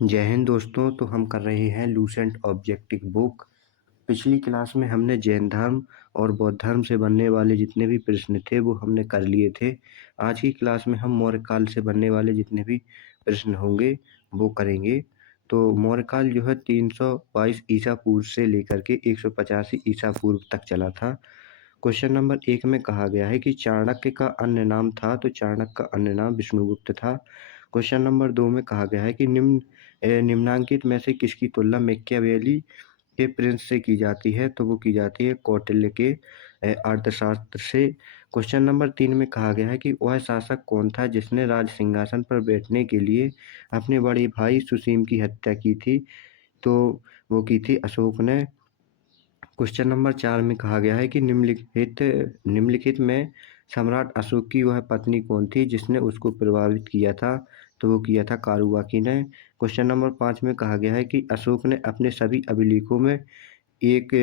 जय हिंद दोस्तों। तो हम कर रहे हैं लूसेंट ऑब्जेक्टिव बुक। पिछली क्लास में हमने जैन धर्म और बौद्ध धर्म से बनने वाले जितने भी प्रश्न थे वो हमने कर लिए थे। आज की क्लास में हम मौर्य काल से बनने वाले जितने भी प्रश्न होंगे वो करेंगे। तो मौर्य काल जो है 322 ईसा पूर्व से लेकर के 185 ईसा पूर्व तक चला था। क्वेश्चन नंबर 1 में कहा गया है कि चाणक्य का अन्य नाम था, तो चाणक्य का अन्य नाम विष्णुगुप्त था। क्वेश्चन नंबर 2 में कहा गया है कि निम्नांकित में से किसकी तुलना मैकियावेली के प्रिंस से की जाती है, तो वो की जाती है कौटिल्य के अर्थशास्त्र से। क्वेश्चन नंबर 3 में कहा गया है कि वह शासक कौन था जिसने राज सिंहासन पर बैठने के लिए अपने बड़े भाई सुसीम की हत्या की थी, तो वो की थी अशोक ने। क्वेश्चन नंबर 4 में कहा गया है कि निम्नलिखित में सम्राट अशोक की वह पत्नी कौन थी जिसने उसको प्रभावित किया था, तो वो किया था कारुबाकी ने। क्वेश्चन नंबर 5 में कहा गया है कि अशोक ने अपने सभी अभिलेखों में एक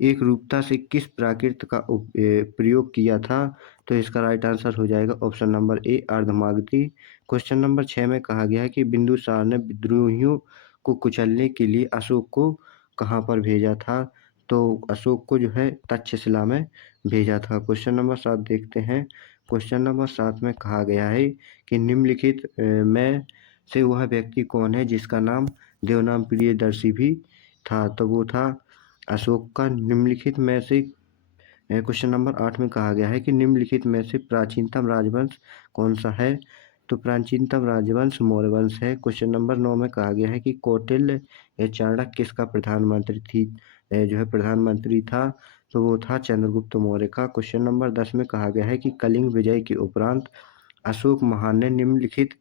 एक रूपता से किस प्राकृत का प्रयोग किया था, तो इसका राइट आंसर हो जाएगा option number A Ardhamagadhi. Question number 6 में कहा गया है कि बिंदुसार ने विद्रोहियों को कुचलने के लिए अशोक को कहाँ पर भेजा था, तो अशोक को जो है तक्षशिला में भेजा था। क्वेश्चन नंबर 7 देखते हैं। क्वेश्चन नंबर 7 में कहा गया है कि निम्नलिखित में से वह व्यक्ति कौन है जिसका नाम देवनाम प्रियदर्शी भी था, तो वो था अशोक का। निम्नलिखित में से क्वेश्चन नंबर 8 में कहा गया है कि निम्नलिखित में से प्राचीनतम राजवंश कौन सा है, तो प्राचीनतम राजवंश मौर्य वंश है। क्वेश्चन नंबर 9 में कहा गया है कि कौटिल्य चाणक्य किसका प्रधानमंत्री जो है प्रधानमंत्री था, तो वो था चंद्रगुप्त मौर्य का। क्वेश्चन नंबर 10 में कहा गया है कि कलिंग विजय के उपरांत अशोक महान ने निम्नलिखित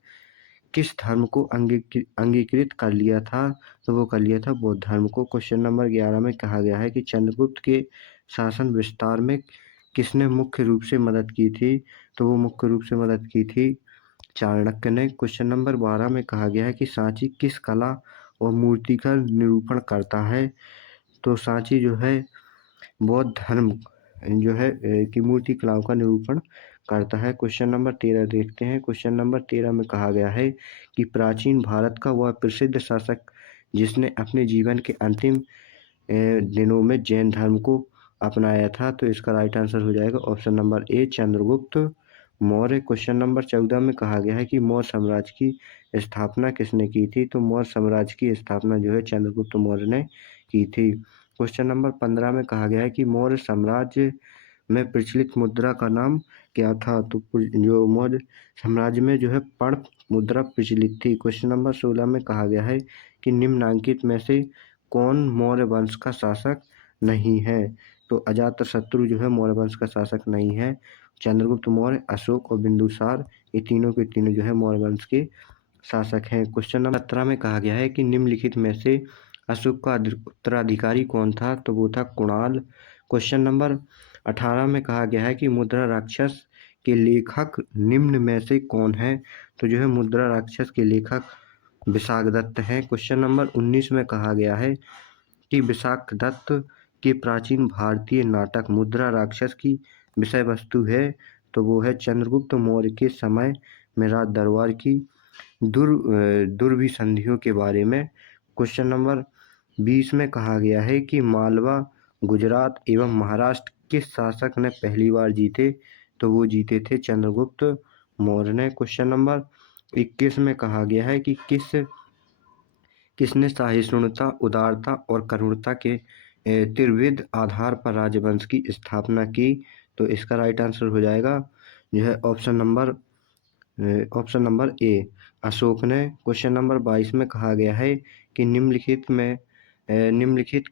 किस धर्म को अंगीकृत कर लिया था, तो वो कर लिया था बौद्ध धर्म को। क्वेश्चन नंबर 11 में कहा गया है कि चंद्रगुप्त के शासन विस्तार में किसने मुख्य रूप से मदद की थी, तो वो मुख्य रूप से मदद की थी चाणक्य ने। क्वेश्चन नंबर 12 में कहा गया है कि सांची किस कला और मूर्ति का निरूपण करता है, तो सांची जो है बौद्ध धर्म जो है की मूर्ति कलाओं का निरूपण करता है। क्वेश्चन नंबर 13 देखते हैं। क्वेश्चन नंबर 13 में कहा गया है कि प्राचीन भारत का वह प्रसिद्ध शासक जिसने अपने जीवन के अंतिम दिनों में जैन धर्म को अपनाया था, तो इसका राइट आंसर हो जाएगा option number A Chandragupta Maurya. Question number 14 में कहा गया है कि मौर्य साम्राज्य की स्थापना किसने की थी, तो मौर्य साम्राज्य की स्थापना जो है चंद्रगुप्त मौर्य ने की थी। क्वेश्चन नंबर 15 में कहा गया है कि मौर्य साम्राज्य में प्रचलित मुद्रा का नाम क्या था, तो जो मौर्य साम्राज्य में जो है पर्ण मुद्रा प्रचलित थी। क्वेश्चन नंबर 16 में कहा गया है कि निम्नांकित में से कौन मौर्य वंश का शासक नहीं है, तो अजातशत्रु जो है मौर्य वंश का शासक नहीं है। चंद्रगुप्त मौर्य, अशोक और बिंदुसार ये तीनों के तीनों जो है मौर्य वंश के शासक हैं। क्वेश्चन नंबर 17 में कहा गया है कि निम्नलिखित में से अशोक का उत्तराधिकारी कौन था, तो वो था कुणाल। क्वेश्चन नंबर 18 में कहा गया है कि मुद्रा राक्षस के लेखक निम्न में से कौन है, तो जो है मुद्रा राक्षस के लेखक विशाखदत्त हैं। क्वेश्चन नंबर 19 में कहा गया है कि विशाखदत्त के प्राचीन भारतीय नाटक मुद्रा राक्षस की विषय वस्तु है, तो वो है चंद्रगुप्त मौर्य के समय में राज दरबार की दुर्विसंधियों के बारे में। क्वेश्चन नंबर 20 में कहा गया है कि मालवा, गुजरात एवं महाराष्ट्र किस शासक ने पहली बार जीते, तो वो जीते थे चंद्रगुप्त मौर्य ने। क्वेश्चन नंबर 21 में कहा गया है कि किसने सहिष्णुता, उदारता और करुणता के त्रिविध आधार पर राजवंश की स्थापना की, तो इसका राइट आंसर हो जाएगा जो है ऑप्शन नंबर ए अशोक ने। क्वेश्चन नंबर 22 में कहा गया है कि निम्नलिखित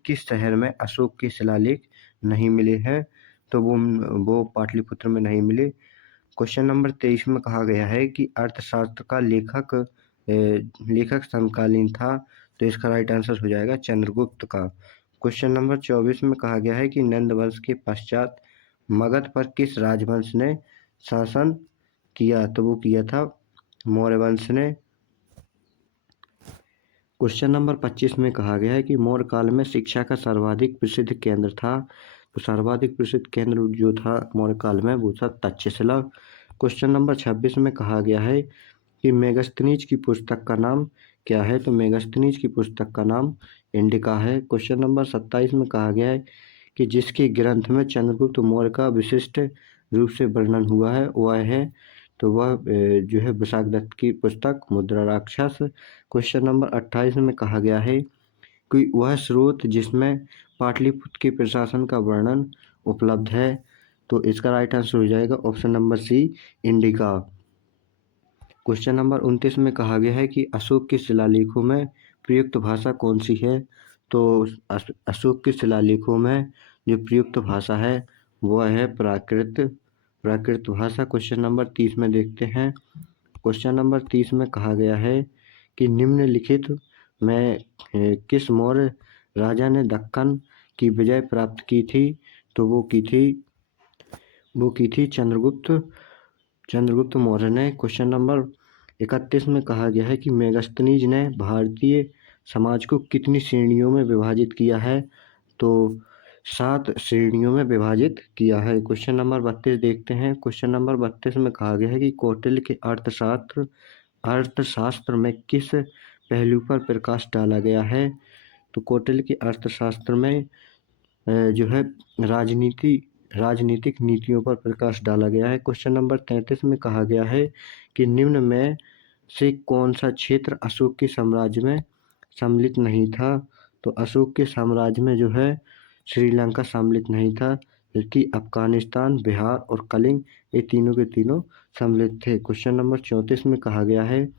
किस शहर में अशोक के शिलालेख नहीं मिले हैं, तो वो पाटलिपुत्र में नहीं मिले। क्वेश्चन नंबर 23 में कहा गया है कि अर्थशास्त्र का लेखक समकालीन था, तो इसका राइट आंसर हो जाएगा चंद्रगुप्त का। क्वेश्चन नंबर 24 में कहा गया है कि नंद वंश के पश्चात मगध पर किस राजवंश ने शासन किया, तो वो किया था मौर्य वंश ने। क्वेश्चन नंबर 25 में कहा गया है कि मौर्य काल में शिक्षा का सर्वाधिक प्रसिद्ध केंद्र था, तो सर्वाधिक प्रसिद्ध केंद्र जो था मौर्य काल में वो था तक्षशिला। क्वेश्चन नंबर 26 में कहा गया है कि मेगास्थनीज की पुस्तक का नाम क्या है। तो मेगास्थनीज की पुस्तक का नाम इंडिका है। क्वेश्चन नंबर 27 में कहा गया है कि जिसके ग्रंथ में चंद्रगुप्त मौर्य का विशिष्ट रूप से वर्णन हुआ है वह है, तो वह जो है वृषागदत्त की पुस्तक मुद्रा राक्षस। क्वेश्चन नंबर 28 में कहा गया है कि वह स्रोत जिसमें पाटलिपुत्र के प्रशासन का वर्णन उपलब्ध है। तो इसका राइट आंसर हो जाएगा option number C, Indica. Question number 29 में कहा गया है कि अशोक के शिलालेखों में प्रयुक्त भाषा कौन सी है। तो अशोक के शिलालेखों में जो प्रयुक्त भाषा है वह है प्राकृत भाषा। क्वेश्चन नंबर 30 में देखते हैं। क्वेश्चन नंबर 30 में कहा गया है कि निम्नलिखित में किस मौर्य राजा ने दक्कन की विजय प्राप्त की थी। तो वो की थी चंद्रगुप्त मौर्य ने। क्वेश्चन नंबर 31 में कहा गया है कि मेगास्थनीज ने भारतीय समाज को कितनी श्रेणियों में विभाजित किया है। तो 7 श्रेणियों में विभाजित किया है। क्वेश्चन नंबर 32 देखते हैं। क्वेश्चन नंबर 32 में कहा गया है कि कौटिल्य के अर्थशास्त्र में किस पहलू पर प्रकाश डाला गया है। तो कौटिल्य के अर्थशास्त्र में जो है राजनीतिक नीतियों पर प्रकाश डाला गया है। क्वेश्चन नंबर 33 में कहा गया है कि निम्न में से कौन सा क्षेत्र अशोक के साम्राज्य में सम्मिलित नहीं था। तो अशोक के साम्राज्य में जो है श्रीलंका सम्मिलित नहीं था, जबकि अफगानिस्तान, बिहार और कलिंग ये तीनों के तीनों सम्मिलित थे। क्वेश्चन नंबर 34 में कहा गया है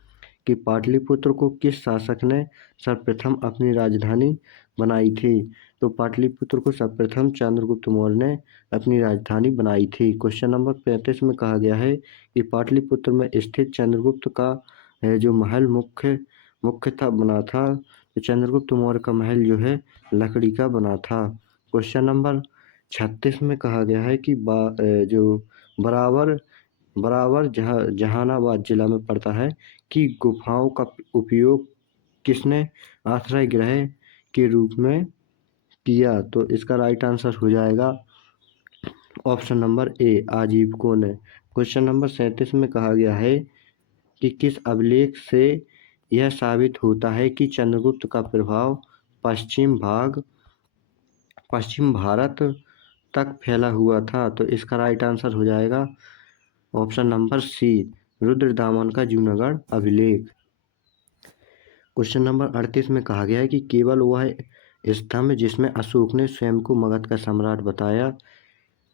कि पाटलिपुत्र को किस शासक ने सर्वप्रथम अपनी राजधानी बनाई थी। तो पाटलिपुत्र को सर्वप्रथम चंद्रगुप्त मौर्य ने अपनी राजधानी बनाई थी। क्वेश्चन नंबर 35 में कहा गया है कि पाटलिपुत्र में स्थित चंद्रगुप्त का जो महल मुख्यतः बना था, तो चंद्रगुप्त मौर्य का महल जो है लकड़ी का बना था। क्वेश्चन नंबर 36 में कहा गया है कि जो बराबर जहानाबाद जिला में पड़ता है कि गुफाओं का उपयोग किसने आश्रय गृह के रूप में किया। तो इसका राइट आंसर हो जाएगा ऑप्शन नंबर ए, आजीविकों ने। क्वेश्चन नंबर 37 में कहा गया है कि किस अभिलेख से यह साबित होता है कि चंद्रगुप्त का प्रभाव पश्चिम भारत तक फैला हुआ था। तो इसका राइट आंसर हो जाएगा ऑप्शन नंबर सी, रुद्रदामन का जूनागढ़ अभिलेख। क्वेश्चन नंबर 38 में कहा गया है कि केवल वह स्तंभ जिसमें अशोक ने स्वयं को मगध का सम्राट बताया,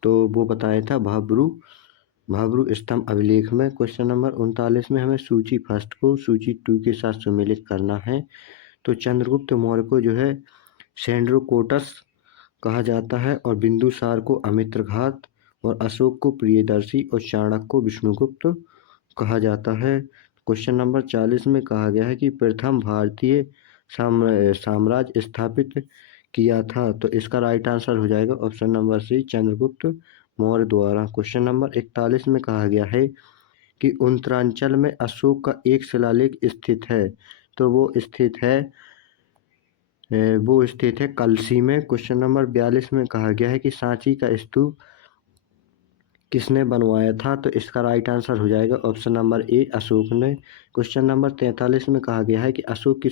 तो वो बताया था भाब्रू स्तंभ अभिलेख में। क्वेश्चन नंबर 39 में हमें सूची फर्स्ट को सूची 2 के साथ सम्मिलित करना है। तो चंद्रगुप्त मौर्य को जो है सेंड्रोकोटस कहा जाता है, और बिंदुसार को अमित्रघात, और अशोक को प्रियदर्शी, और चाणक्य को विष्णुगुप्त कहा जाता है। क्वेश्चन नंबर 40 में कहा गया है कि प्रथम भारतीय साम्राज्य स्थापित किया था। तो इसका राइट आंसर हो जाएगा option number C, Chandragupta Maurya द्वारा। क्वेश्चन नंबर 41 में कहा गया है कि उत्तरांचल में अशोक का एक शिलालेख स्थित है। तो वो स्थित है कलसी में। क्वेश्चन नंबर 42 में कहा गया है कि सांची का स्तूप किसने बनवाया था। तो इसका राइट आंसर हो जाएगा ऑप्शन नंबर ए, अशोक ने। क्वेश्चन नंबर 43 में कहा गया है कि अशोक के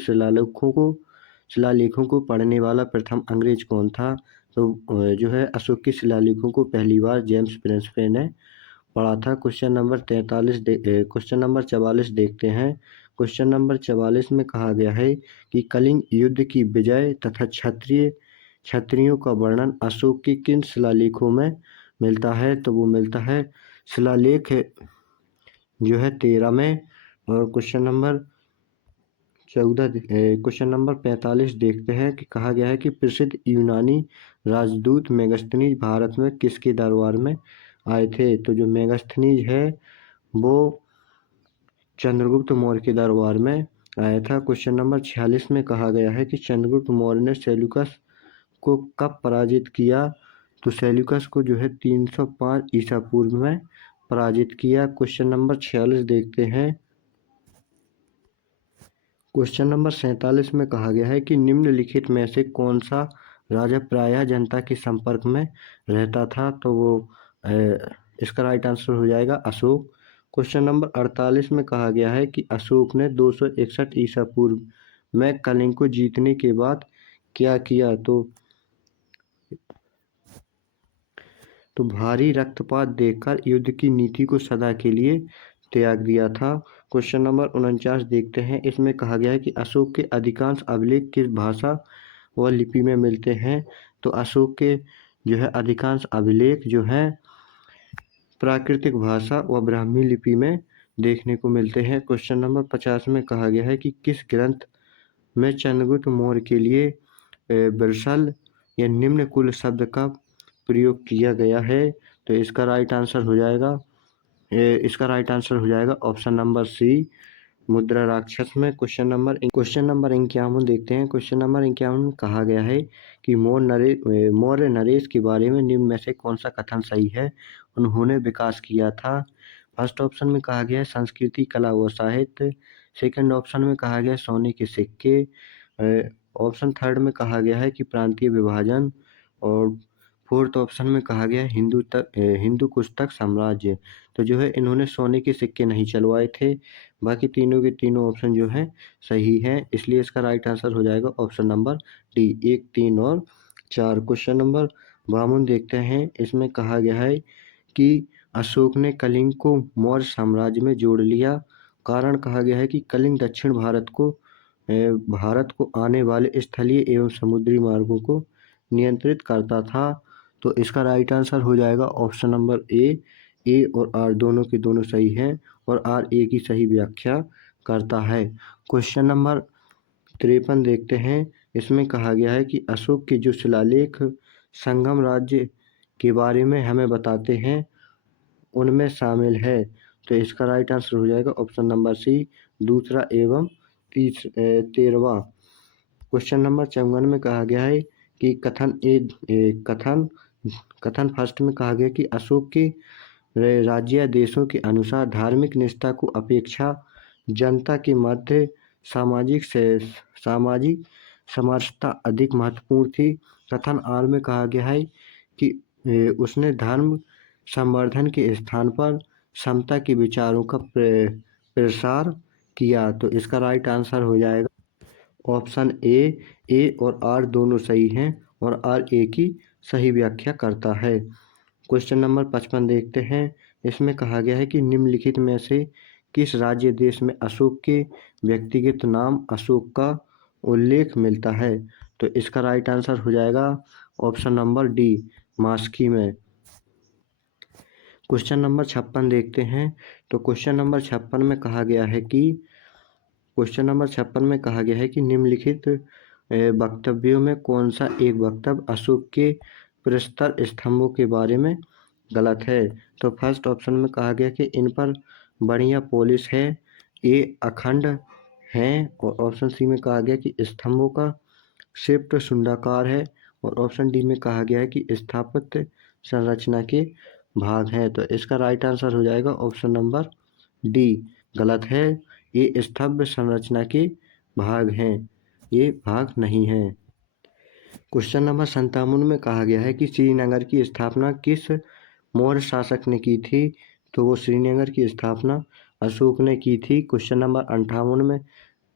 शिलालेखों को पढ़ने वाला प्रथम अंग्रेज कौन था। तो जो है अशोक के शिलालेखों को पहली बार जेम्स प्रिंसपे ने पढ़ा था। क्वेश्चन नंबर 44 देखते हैं। क्वेश्चन नंबर 44 में कहा गया है कि कलिंग युद्ध की विजय तथा क्षत्रियों का वर्णन अशोक के किन शिलालेखों में मिलता है। तो वो मिलता है शिलालेख जो है 13 में। और क्वेश्चन नंबर 45 देखते हैं कि कहा गया है कि प्रसिद्ध यूनानी राजदूत मेगास्थनीज भारत में किसके दरबार में आए थे। तो जो मेगास्थनीज है वो चंद्रगुप्त मौर्य के दरबार में आया था। क्वेश्चन नंबर 46 में कहा गया है कि चंद्रगुप्त मौर्य ने सेल्यूकस को कब पराजित किया। तो सेल्यूकस को जो है 305 ईसा पूर्व में पराजित किया। क्वेश्चन नंबर 46 देखते हैं। क्वेश्चन नंबर 47 में कहा गया है कि निम्नलिखित में से कौन सा राजा प्रायः जनता के संपर्क में रहता था। तो वो इसका राइट आंसर हो जाएगा अशोक। क्वेश्चन नंबर 48 में कहा गया है कि अशोक ने 261 ईसा पूर्व में कलिंग को जीतने के बाद क्या किया। तो भारी रक्तपात देखकर युद्ध की नीति को सदा के लिए त्याग दिया था। क्वेश्चन नंबर 49 देखते हैं। इसमें कहा गया है कि अशोक के अधिकांश अभिलेख किस भाषा व लिपि में मिलते हैं। तो अशोक के जो है अधिकांश अभिलेख जो हैं प्राकृतिक भाषा व ब्राह्मी लिपि में देखने को मिलते हैं। क्वेश्चन नंबर 50 में कहा गया है कि किस ग्रंथ में चंद्रगुप्त मौर्य के लिए बिरसल या निम्न कुल शब्द का प्रयोग किया गया है। तो इसका राइट आंसर हो जाएगा ऑप्शन नंबर सी, मुद्रा राक्षस में। क्वेश्चन नंबर 51 देखते हैं। क्वेश्चन नंबर 51 में कहा गया है कि मौर्य नरेश के बारे में निम्न में से कौन सा कथन सही है। उन्होंने विकास किया था। फर्स्ट ऑप्शन में कहा गया है संस्कृति, कला व साहित्य। सेकंड ऑप्शन में कहा गया है सोने के सिक्के। ऑप्शन थर्ड में कहा गया है कि प्रांतीय विभाजन। और फोर्थ ऑप्शन में कहा गया है हिंदू कुश तक साम्राज्य। तो जो है इन्होंने सोने के सिक्के नहीं चलवाए थे। बाकी तीनों के तीनों ऑप्शन जो है सही है, इसलिए इसका राइट आंसर हो जाएगा ऑप्शन नंबर डी, 1, 3 और 4। क्वेश्चन नंबर 52 देखते हैं। इसमें कहा गया है कि अशोक ने कलिंग को मौर्य साम्राज्य में जोड़ लिया। कारण कहा गया है कि कलिंग दक्षिण भारत को आने वाले स्थलीय एवं समुद्री मार्गों को नियंत्रित करता था। तो इसका राइट आंसर हो जाएगा ऑप्शन नंबर ए और आर दोनों के दोनों सही हैं और आर ए की सही व्याख्या करता है। क्वेश्चन नंबर 53 देखते हैं। इसमें कहा गया है कि अशोक के जो शिलालेख संगम राज्य के बारे में हमें बताते हैं उनमें शामिल है। तो इसका राइट आंसर हो जाएगा ऑप्शन नंबर सी, दूसरा एवं 13वां। क्वेश्चन नंबर 54 में कहा गया है कि कथन फर्स्ट में कहा गया कि अशोक के राज्य देशों के अनुसार धार्मिक निष्ठा को अपेक्षा जनता के मध्य सामाजिक समरसता अधिक महत्वपूर्ण थी। कथन आर में कहा गया है कि उसने धर्म संवर्धन के स्थान पर समता के विचारों का प्रसार किया। तो इसका राइट आंसर हो जाएगा ऑप्शन ए और आर दोनों सही हैं और आर ए की सही व्याख्या करता है। क्वेश्चन नंबर 55 देखते हैं। इसमें कहा गया है कि निम्नलिखित में से किस राज्य देश में अशोक के व्यक्तिगत नाम अशोक का उल्लेख मिलता है। तो इसका राइट आंसर हो जाएगा ऑप्शन नंबर डी, मास्की में। क्वेश्चन नंबर 56 देखते हैं। तो क्वेश्चन नंबर 56 में कहा गया है कि निम्नलिखित वक्तव्यों में कौन सा एक वक्तव्य अशोक के प्रस्तर स्तंभों के बारे में गलत है। तो फर्स्ट ऑप्शन में कहा गया कि इन पर बढ़िया पॉलिश है, ए अखंड हैं, और ऑप्शन सी में कहा गया कि स्तंभों का शिफ्ट शुंडाकार है, और ऑप्शन डी में कहा गया है कि स्थापत्य संरचना के भाग हैं। तो इसका राइट आंसर हो जाएगा ऑप्शन नंबर डी, गलत है। ये स्तंभ संरचना के भाग हैं, ये भाग नहीं है। क्वेश्चन नंबर 57 में कहा गया है कि श्रीनगर की स्थापना किस मौर्य शासक ने की थी। तो वो श्रीनगर की स्थापना अशोक ने की थी। क्वेश्चन नंबर 58 में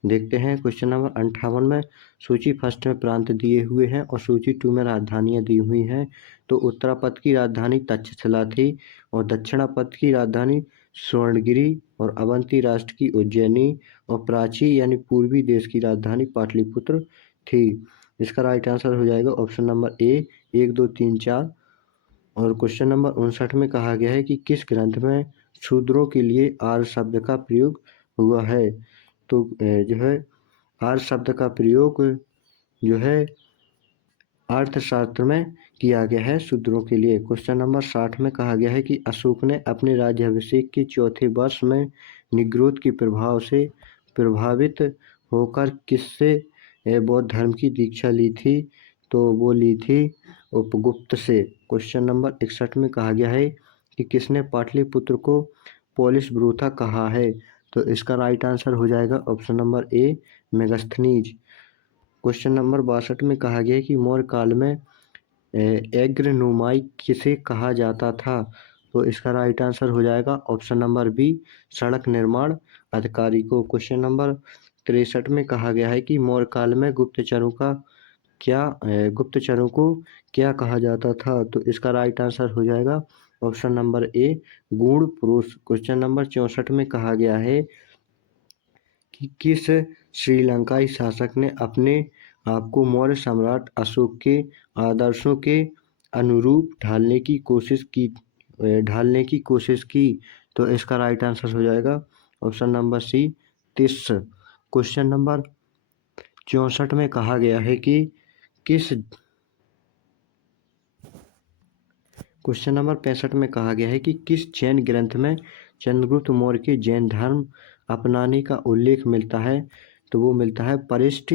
देखते हैं। क्वेश्चन नंबर 58 में सूची फर्स्ट में प्रांत दिए हुए हैं और सूची 2 में राजधानियां दी हुई हैं। तो उत्तरापथ की राजधानी तक्षशिला थी और दक्षिणापथ की राजधानी स्वर्णगिरी और अवंती राष्ट्र की उज्जैनी और प्राची यानी पूर्वी देश की राजधानी पाटलिपुत्र थी। इसका राइट आंसर हो जाएगा ऑप्शन नंबर ए, 1, 2, 3, 4। और क्वेश्चन नंबर 59 में कहा गया है कि किस ग्रंथ में शूद्रों के लिए आर्य शब्द का प्रयोग हुआ है। तो जो है आर्य शब्द का प्रयोग जो है अर्थशास्त्र में किया गया है शूद्रों के लिए। क्वेश्चन नंबर 60 में कहा गया है कि अशोक ने अपने राज्याभिषेक के चौथे वर्ष में निग्रोध के प्रभाव से प्रभावित होकर किससे बौद्ध धर्म की दीक्षा ली थी। तो वो ली थी उपगुप्त से। क्वेश्चन नंबर 61 में कहा गया है कि किसने पाटलिपुत्र को पोलिस ब्रूथा कहा है। तो इसका राइट आंसर हो जाएगा option number A, Megasthenes. Question number 62 में कहा गया है कि मौर्य काल में एग्रनोमाई किसे कहा जाता था। तो इसका राइट आंसर हो जाएगा ऑप्शन नंबर बी, सड़क निर्माण अधिकारी को। क्वेश्चन नंबर 63 में कहा गया है कि मौर्य काल में गुप्तचरों को क्या कहा जाता था? तो इसका राइट आंसर हो जाएगा ऑप्शन नंबर ए, गूढ़ पुरुष। क्वेश्चन नंबर 64 में कहा गया है कि किस श्रीलंकाई शासक ने अपने आप को मौर्य सम्राट अशोक के आदर्शों के अनुरूप ढालने की कोशिश की? तो इसका राइट आंसर हो जाएगा ऑप्शन नंबर सी, तिस। क्वेश्चन नंबर 64 में कहा गया है कि क्वेश्चन नंबर 65 में कहा गया है कि किस जैन ग्रंथ में चंद्रगुप्त मौर्य के जैन धर्म अपनाने का उल्लेख मिलता है? तो वो मिलता है परिशिष्ट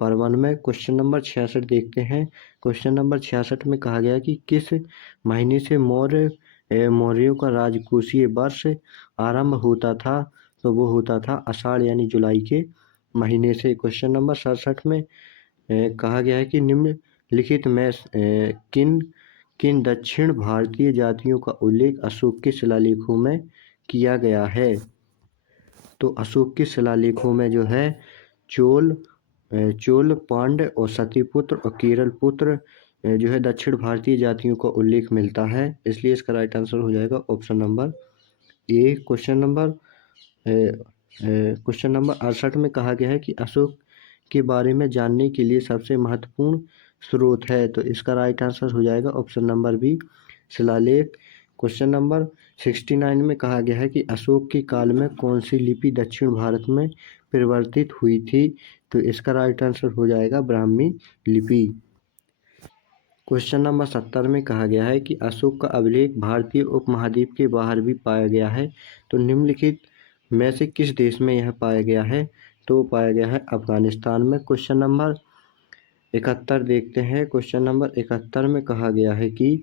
पर्वन में। क्वेश्चन नंबर 66 देखते हैं। क्वेश्चन नंबर 66 में कहा गया कि किस महीने से मौर्यों का राजकोषीय वर्ष आरंभ होता था? तो वो होता था आषाढ़ यानी जुलाई के महीने से। क्वेश्चन नंबर 67 में कहा गया है कि निम्नलिखित में किन दक्षिण भारतीय जातियों का उल्लेख अशोक के शिलालेखों में किया गया है? तो अशोक के शिलालेखों में जो है चोल, पांड्य और सतीपुत्र और केरल पुत्र जो है दक्षिण भारतीय जातियों का उल्लेख मिलता है, इसलिए इसका राइट आंसर हो जाएगा option number A. Question number 68 में कहा गया है कि अशोक के बारे में जानने के लिए सबसे महत्वपूर्ण स्रोत है, तो इसका राइट आंसर हो जाएगा ऑप्शन नंबर बी, शिलालेख। क्वेश्चन नंबर 69 में कहा गया है कि अशोक के काल में कौन सी लिपि दक्षिण भारत में परिवर्तित हुई थी? तो इसका राइट आंसर हो जाएगा ब्राह्मी लिपि। क्वेश्चन नंबर 70 में कहा गया है कि अशोक का अभिलेख भारतीय उपमहाद्वीप के बाहर भी पाया गया है, तो निम्नलिखित में से किस देश में यह पाया गया है? तो पाया गया है अफगानिस्तान में। क्वेश्चन नंबर 71 देखते हैं। क्वेश्चन नंबर 71 में कहा गया है कि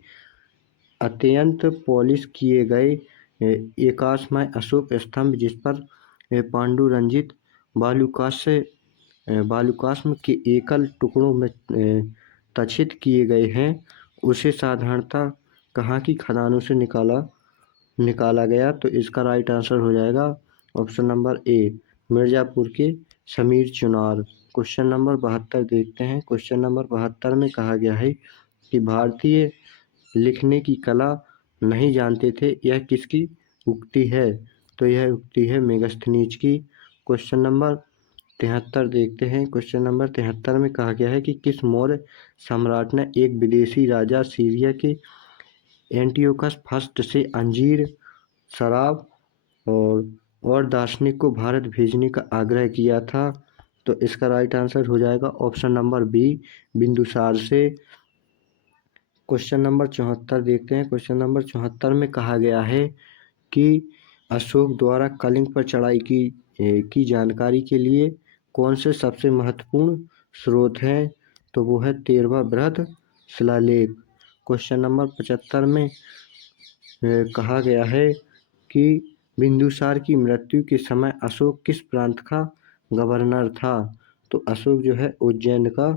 अत्यंत पॉलिश किए गए एकाशमय अशोक स्तंभ जिस पर पांडुरंजित बालुकाष्म के एकल टुकड़ों में तछित किए गए हैं, उसे साधारणतः कहाँ की खदानों से निकाला गया? तो इसका राइट आंसर हो जाएगा ऑप्शन नंबर ए, मिर्जापुर के समीर चुनार। क्वेश्चन नंबर 72 देखते हैं। क्वेश्चन नंबर 72 में कहा गया है कि भारतीय लिखने की कला नहीं जानते थे, यह किसकी उक्ति है? तो यह उक्ति है मेगस्थनीज की। क्वेश्चन नंबर 73 देखते हैं। क्वेश्चन नंबर 73 में कहा गया है कि किस मौर्य सम्राट ने एक विदेशी राजा सीरिया के एंटियोकस फर्स्ट से अंजीर, शराब और दार्शनिक को भारत भेजने का आग्रह किया था? तो इसका राइट आंसर हो जाएगा ऑप्शन नंबर बी, बिंदुसार से। क्वेश्चन नंबर 74 देखते हैं। क्वेश्चन नंबर 74 में कहा गया है कि अशोक द्वारा कलिंग पर चढ़ाई की जानकारी के लिए कौन से सबसे महत्वपूर्ण स्रोत हैं? तो वो है 13वां बृहद शिलालेख। क्वेश्चन नंबर 75 में कहा गया है कि बिंदुसार की मृत्यु के समय अशोक किस प्रांत का गवर्नर था? तो अशोक जो है उज्जैन का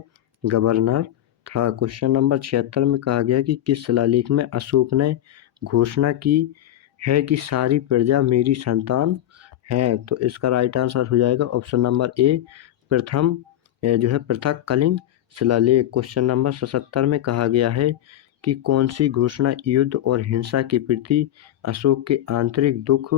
गवर्नर था। क्वेश्चन नंबर 76 में कहा गया कि किस शिलालेख में अशोक ने घोषणा की है कि सारी प्रजा मेरी संतान है? तो इसका राइट आंसर हो जाएगा ऑप्शन नंबर ए, प्रथम जो है पृथक कलिंग शिलालेख। क्वेश्चन नंबर 77 में कहा गया है कि कौन सी घोषणा युद्ध और हिंसा के प्रति अशोक के आंतरिक दुख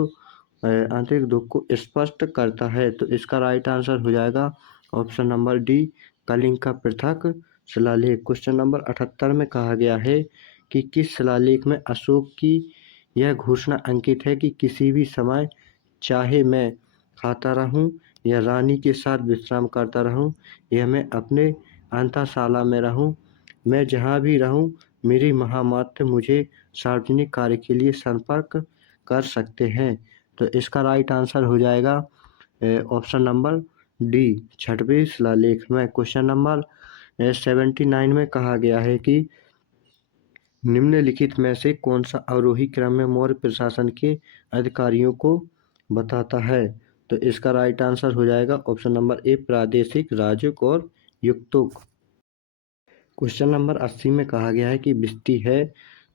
को स्पष्ट करता है? तो इसका राइट आंसर हो जाएगा ऑप्शन नंबर डी, कलिंग का पृथक शिलालेख। क्वेश्चन नंबर 78 में कहा गया है कि किस शिलालेख में अशोक की यह घोषणा अंकित है कि किसी भी समय चाहे मैं खाता रहूं या रानी के साथ विश्राम करता रहूं या मैं अपने अंतःशाला में रहूं, मैं जहां भी रहूं मेरी महामात्र मुझे सार्वजनिक कार्य के लिए संपर्क कर सकते हैं? तो इसका राइट आंसर हो जाएगा ऑप्शन नंबर डी, छठवें शिलालेख में। क्वेश्चन नंबर 79 में कहा गया है कि निम्नलिखित में से कौन सा अवरोही क्रम में मौर्य प्रशासन के अधिकारियों को बताता है? तो इसका राइट आंसर हो जाएगा ऑप्शन नंबर ए, प्रादेशिक, राजक और युक्तुक। क्वेश्चन नंबर 80 में कहा गया है कि विस्टी है,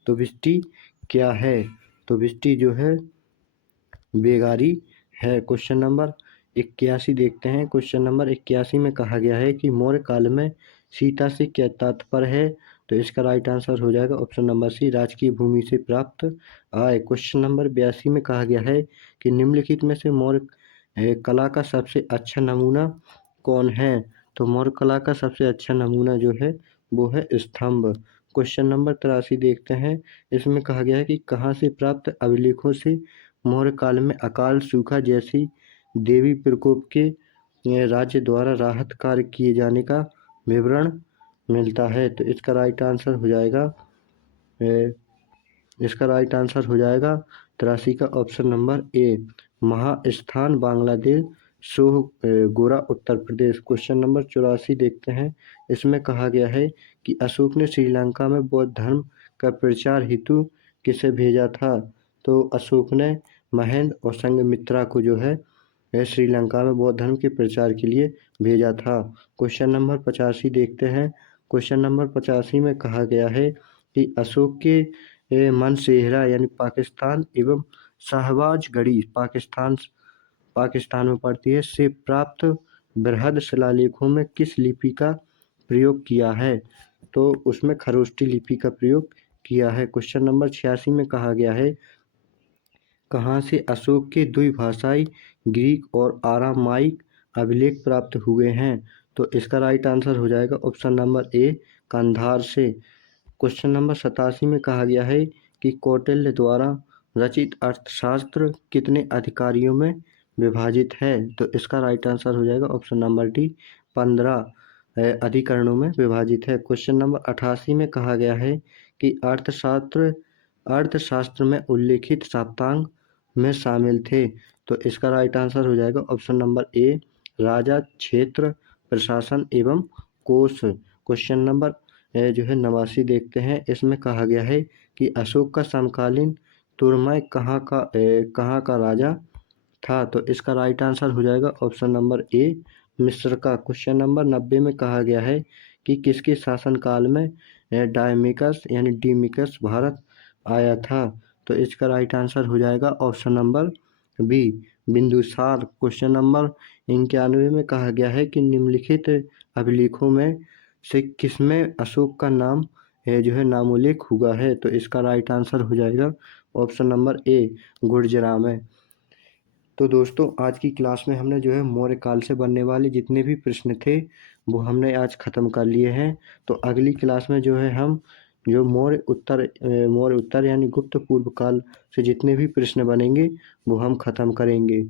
तो विस्टी क्या है? तो बिस्टी जो है बेगारी है। क्वेश्चन नंबर 81 देखते हैं। क्वेश्चन नंबर 81 में कहा गया है कि मौर्य काल में सीता से क्या तात्पर्य है। तो इसका राइट आंसर हो जाएगा ऑप्शन नंबर सी, राजकीय भूमि से प्राप्त आय। क्वेश्चन नंबर 82 में कहा गया है कि निम्नलिखित में से मौर्य कला का सबसे अच्छा नमूना कौन है। तो मौर्य कला का सबसे अच्छा नमूना जो है वो है स्तंभ। क्वेश्चन नंबर 83 देखते हैं। इसमें कहा गया है कि कहाँ से प्राप्त अभिलेखों से मौर्य काल में अकाल, सूखा जैसी देवी प्रकोप के राज्य द्वारा राहत कार्य किए जाने का विवरण मिलता है। तो इसका राइट आंसर हो जाएगा अ, इसका राइट आंसर हो जाएगा 83 का option number A, Mahasthan Bangladesh, सोह गोरा उत्तर प्रदेश। क्वेश्चन नंबर 84 देखते हैं। इसमें कहा गया है कि अशोक ने श्रीलंका में बौद्ध धर्म का प्रचार हेतु किसे भेजा था। तो अशोक ने महेंद्र और संघमित्रा को जो है श्रीलंका में बौद्ध धर्म के प्रचार के लिए भेजा था। क्वेश्चन नंबर 85 देखते हैं। क्वेश्चन नंबर 85 में कहा गया है कि अशोक के मनसेहरा यानी पाकिस्तान एवं शाहबाज गढ़ी पाकिस्तान में पड़ती है से प्राप्त बृहद शिलालेखों में किस लिपि का प्रयोग किया है। तो उसमें खरोष्टी लिपि का प्रयोग किया है। क्वेश्चन नंबर 86 में कहा गया है कहाँ से अशोक के द्विभाषाई ग्रीक और आरामाइक अभिलेख प्राप्त हुए हैं। तो इसका राइट आंसर हो जाएगा ऑप्शन नंबर ए, कंधार से। क्वेश्चन नंबर 87 में कहा गया है कि कौटिल्य द्वारा रचित अर्थशास्त्र कितने अधिकारियों में विभाजित है। तो इसका राइट आंसर हो जाएगा ऑप्शन नंबर डी, 15 अधिकरणों में विभाजित है। क्वेश्चन नंबर 88 में कहा गया है कि अर्थशास्त्र में उल्लेखित सप्तांग में शामिल थे। तो इसका राइट आंसर हो जाएगा ऑप्शन नंबर ए, राजा, क्षेत्र, प्रशासन एवं कोश। क्वेश्चन नंबर जो है 89 देखते हैं। इसमें कहा गया है कि अशोक का समकालीन तुर्मय कहाँ का राजा था। तो इसका राइट आंसर हो जाएगा ऑप्शन नंबर ए, मिस्र का। क्वेश्चन नंबर 90 में कहा गया है कि किसके शासनकाल में डायमिकस यानी डीमिकस भारत आया था। तो इसका राइट आंसर हो जाएगा option number B, Bindusara. Question number 91 में कहा गया है कि निम्नलिखित अभिलेखों में से किसमें अशोक का नाम जो है नामोल्लेख हुआ है। तो इसका राइट आंसर हो जाएगा ऑप्शन नंबर ए, गुर्जरा में। तो दोस्तों आज की क्लास में हमने जो है मौर्य काल से बनने वाले जितने भी प्रश्न थे वो हमने आज ख़त्म कर लिए हैं। तो अगली क्लास में जो है हम जो मौर्य उत्तर यानी गुप्त पूर्व काल से जितने भी प्रश्न बनेंगे वो हम ख़त्म करेंगे।